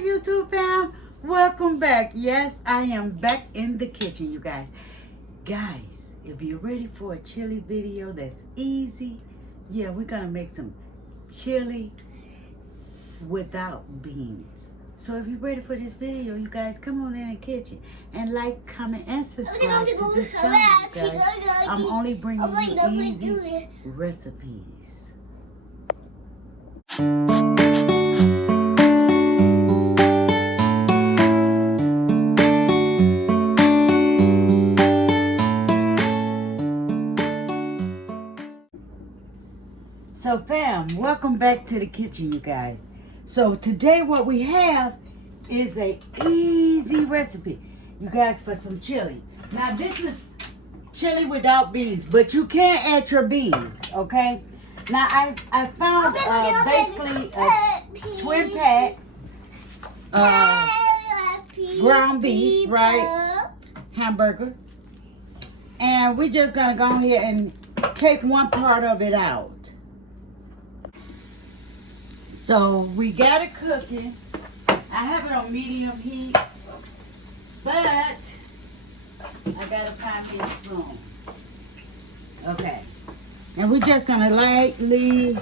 YouTube fam, welcome back. Yes, I am back in the kitchen, you guys. Guys, if you're ready for a chili video that's easy, yeah, we're gonna make some chili without beans. So if you're ready for this video, you guys, come on in the kitchen and like, comment, and subscribe to this channel, you guys. I'm only bringing you easy recipes. So fam, welcome back to the kitchen, you guys. So today what we have is a easy recipe, you guys, for some chili. Now this is chili without beans, but you can add your beans, okay? Now I found basically a twin pack ground beef, right? Hamburger. And we're just gonna go ahead and take one part of it out. So we got it cooking. I have it on medium heat, but I gotta find me a spoon. Okay. And we're just gonna lightly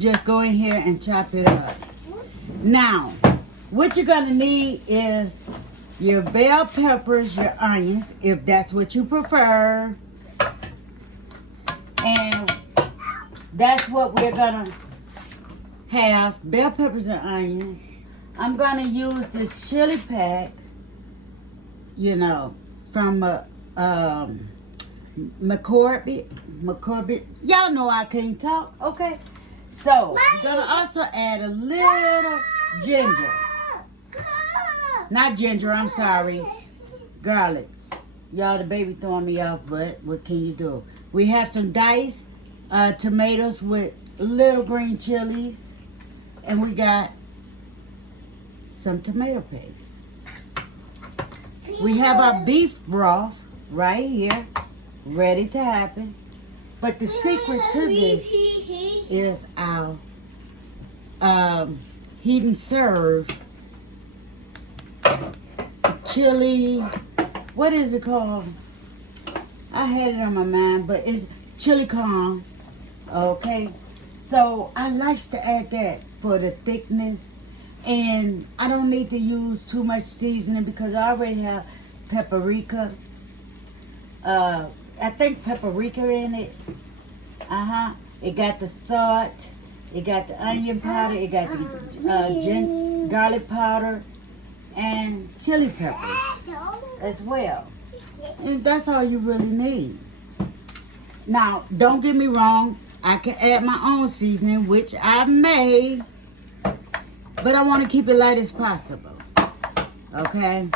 just go in here and chop it up. Now, what you're gonna need is your bell peppers, your onions, if that's what you prefer. And that's what we're gonna have, bell peppers and onions. I'm gonna use this chili pack, you know, from McCorbit. Y'all know I can't talk, okay? So we're gonna also add a little ginger. Not ginger, I'm sorry. Garlic. Y'all, the baby throwing me off, but what can you do? We have some diced tomatoes with little green chilies. And we got some tomato paste. We have our beef broth right here, ready to happen. But the secret to this is our heat and serve chili. What is it called? I had it on my mind, but it's chili con. Okay, so I like to add that for the thickness, and I don't need to use too much seasoning because I already have paprika. I think paprika in it. It got the salt, it got the onion powder, it got the garlic powder, and chili peppers as well. And that's all you really need. Now, don't get me wrong, I can add my own seasoning, which I may, but I want to keep it light as possible. Okay?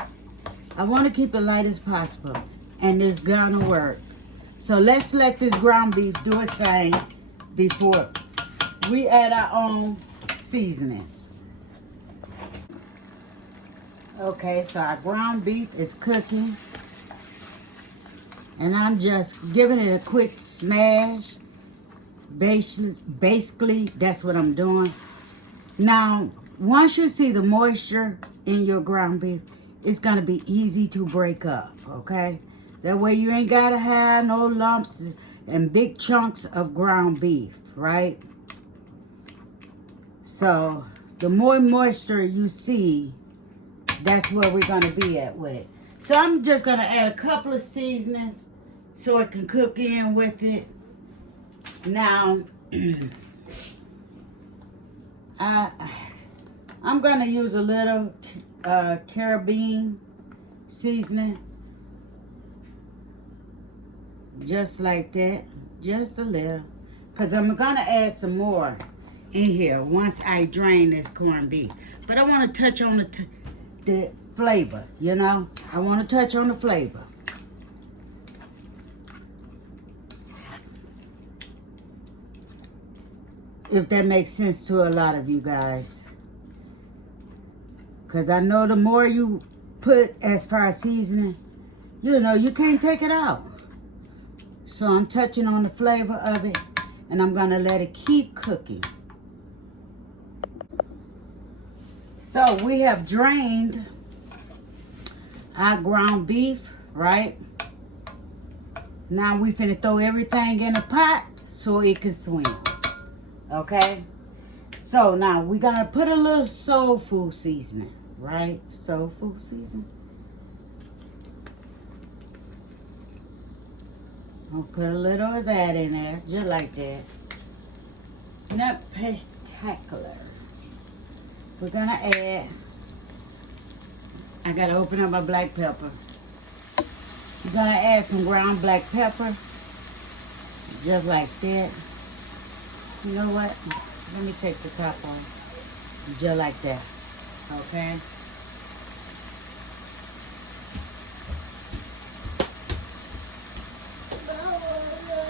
I want to keep it light as possible, and it's gonna work. So let's let this ground beef do its thing before we add our own seasonings. Okay, so our ground beef is cooking, and I'm just giving it a quick smash. Basically, that's what I'm doing. Now, once you see the moisture in your ground beef, it's going to be easy to break up, okay? That way you ain't got to have no lumps and big chunks of ground beef, right? So, the more moisture you see, that's where we're going to be at with it. So, I'm just going to add a couple of seasonings so it can cook in with it. Now, I'm going to use a little carabine seasoning. Just like that. Just a little. Because I'm going to add some more in here once I drain this corned beef. But I want to touch on the flavor, you know. I want to touch on the flavor. If that makes sense to a lot of you guys. Because I know the more you put as far as seasoning, you know, you can't take it out. So I'm touching on the flavor of it, and I'm going to let it keep cooking. So we have drained our ground beef, right? Now we finna throw everything in a pot so it can swim. Okay? So now we're gonna put a little soul food seasoning, right? Soul food seasoning. I'll put a little of that in there, just like that. Not spectacular. We're gonna add, I gotta open up my black pepper. We're gonna add some ground black pepper, just like that. You know what? Let me take the top off, just like that, okay?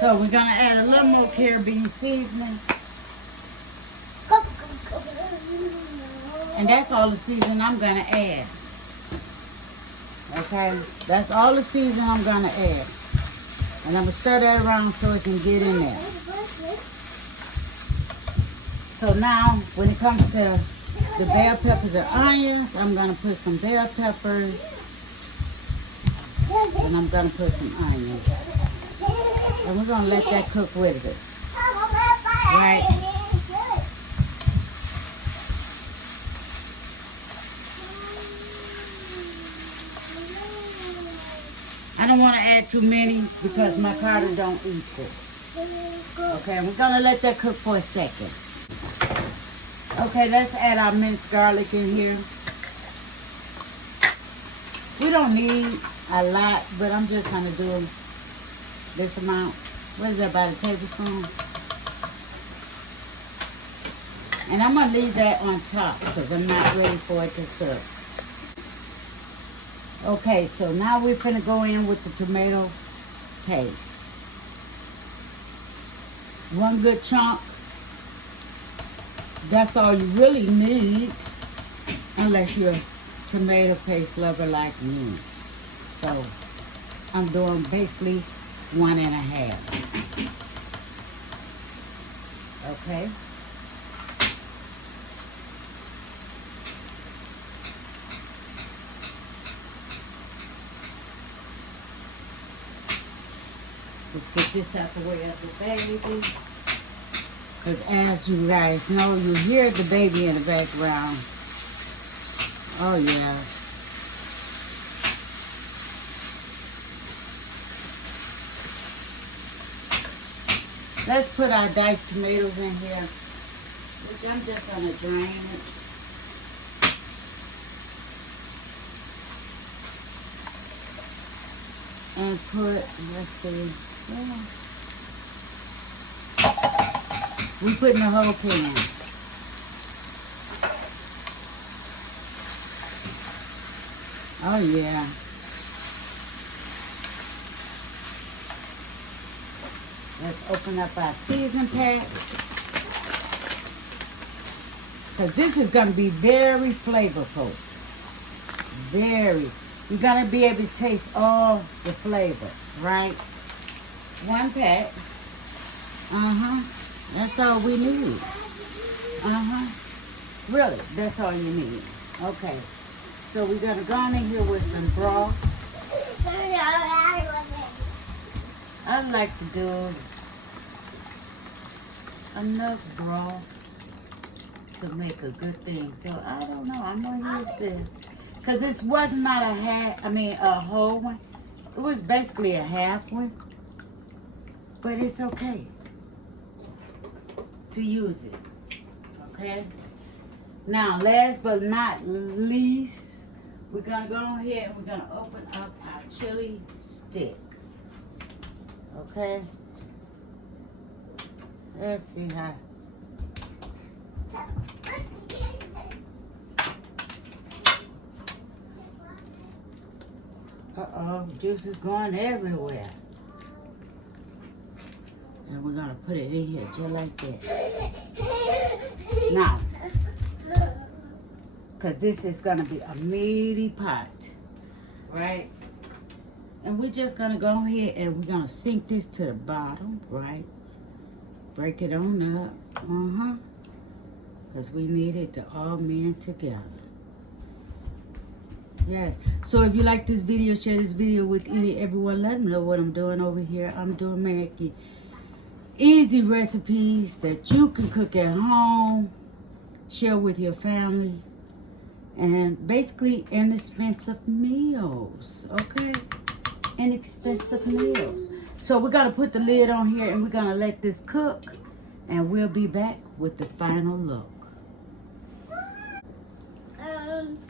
So we're gonna add a little more Caribbean seasoning. And that's all the seasoning I'm gonna add. Okay? That's all the seasoning I'm gonna add. And I'm gonna stir that around so it can get in there. So now, when it comes to the bell peppers and onions, I'm gonna put some bell peppers. And I'm gonna put some onions. And we're gonna let that cook with it. Right? I don't want to add too many because my Carter don't eat it. Okay, we're gonna let that cook for a second. Okay, let's add our minced garlic in here. We don't need a lot, but I'm just gonna do this amount. What is that, about a tablespoon? And I'm gonna leave that on top because I'm not ready for it to cook. Okay, so now we're gonna go in with the tomato paste. One good chunk. That's all you really need, unless you're a tomato paste lover like me. So I'm doing basically 1.5. Okay. Let's get this out the way of the baby. Because as you guys know, you hear the baby in the background. Oh yeah. Let's put our diced tomatoes in here, which I'm just going to drain it. And put, let's see, we put in the whole pan. Oh yeah. Let's open up our season pack. Because this is going to be very flavorful. Very. You're going to be able to taste all the flavors, right? 1 pack. That's all we need. Really, that's all you need. Okay. So we're going to go in here with some broth. I like to do enough broth to make a good thing. So I don't know. I'm going to use this. Because this was not a whole one. It was basically a half one. But it's okay to use it. Okay? Now, last but not least, we're going to go ahead and we're going to open up our chili stick. Okay? Let's see how. Uh-oh, juice is going everywhere. And we're going to put it in here just like that. Now, because this is going to be a meaty pot, right? And we're just going to go ahead and we're going to sink this to the bottom, right? Break it on up. Because we need it to all mend together. Yeah. So if you like this video, share this video with everyone. Let them know what I'm doing over here. I'm doing making easy recipes that you can cook at home, share with your family, and basically inexpensive meals. Okay? Inexpensive meals. So we're going to put the lid on here and we're going to let this cook. And we'll be back with the final look.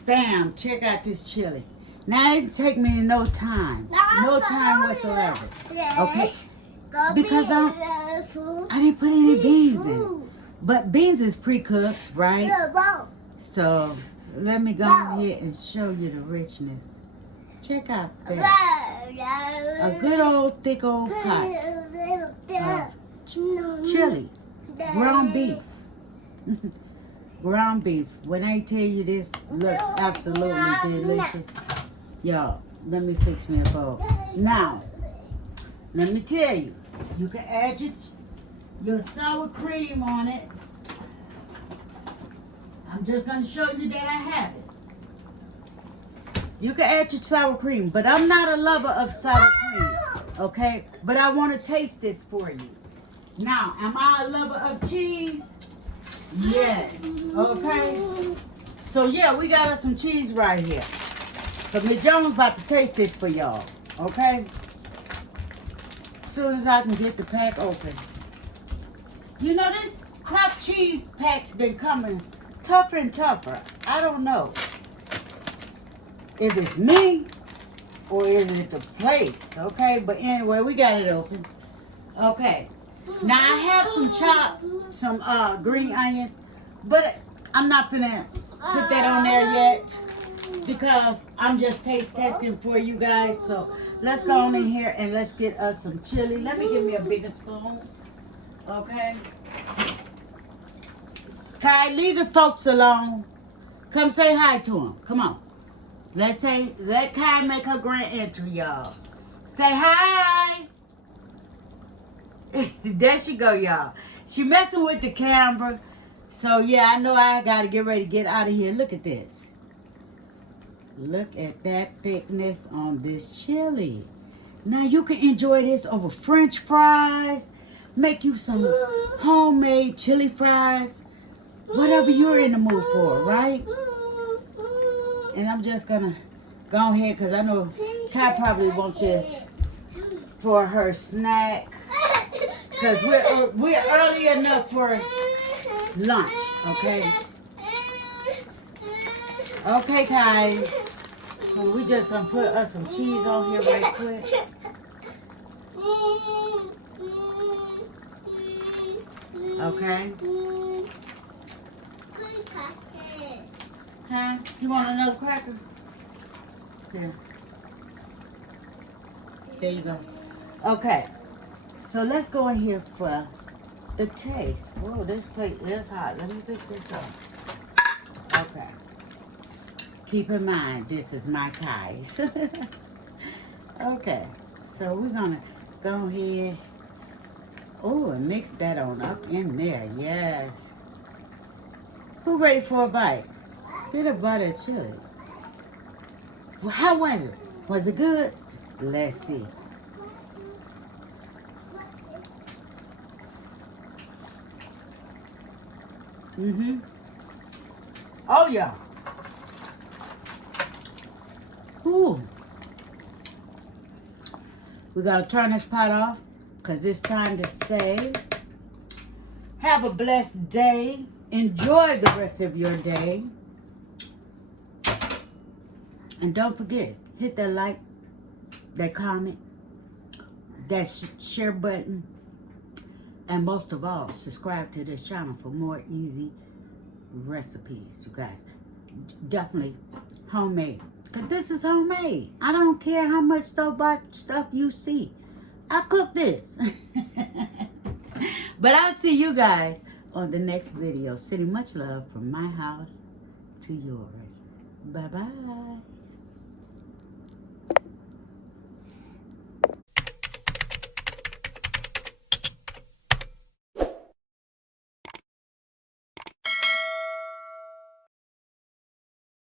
Fam, check out this chili. Now it didn't take me no time. No time whatsoever. Okay? Because I didn't put any beans in. But beans is pre-cooked, right? So let me go ahead and show you the richness. Check out that. A good old thick old pot of chili. Ground beef. Ground beef. When I tell you this looks absolutely delicious. Y'all, let me fix me a bowl. Now, let me tell you. You can add your sour cream on it. I'm just going to show you that I have it. You can add your sour cream, but I'm not a lover of sour cream. Okay? But I want to taste this for you. Now, am I a lover of cheese? Yes. Okay. So yeah, we got us some cheese right here. So Miss Jones about to taste this for y'all. Okay. As soon as I can get the pack open. You know, this Kraft cheese pack's been coming tougher and tougher. I don't know if it's me or is it the place. Okay. But anyway, we got it open. Okay. Now I have some green onions, but I'm not gonna put that on there yet because I'm just taste testing for you guys. So let's go on in here and let's get us some chili. Let me give me a bigger spoon, okay? Kai, leave the folks alone. Come say hi to them. Come on. Let Kai make her grand entry, y'all. Say hi. There she go, y'all. She messing with the camera. So, yeah, I know I got to get ready to get out of here. Look at this. Look at that thickness on this chili. Now, you can enjoy this over French fries. Make you some homemade chili fries. Whatever you're in the mood for, right? And I'm just going to go ahead because I know Kai probably wants this for her snack. Because we're early enough for lunch, okay? Okay, Kai. So we just gonna put us some cheese on here right quick. Okay. Huh? You want another cracker? Here. There you go. Okay. So let's go in here for the taste. Whoa, this plate is hot. Let me pick this up. Okay. Keep in mind, this is my Kai's. Okay. So we're going to go ahead. Oh, and mix that on up in there. Yes. Who ready for a bite? Get a bite of chili. Well, how was it? Was it good? Let's see. Mm-hmm. Oh, yeah. Ooh. We got to turn this pot off because it's time to say, have a blessed day. Enjoy the rest of your day. And don't forget, hit that like, that comment, that share button. And most of all, subscribe to this channel for more easy recipes, you guys. Definitely homemade. Because this is homemade. I don't care how much store-bought stuff you see. I cook this. But I'll see you guys on the next video. Sending much love from my house to yours. Bye-bye.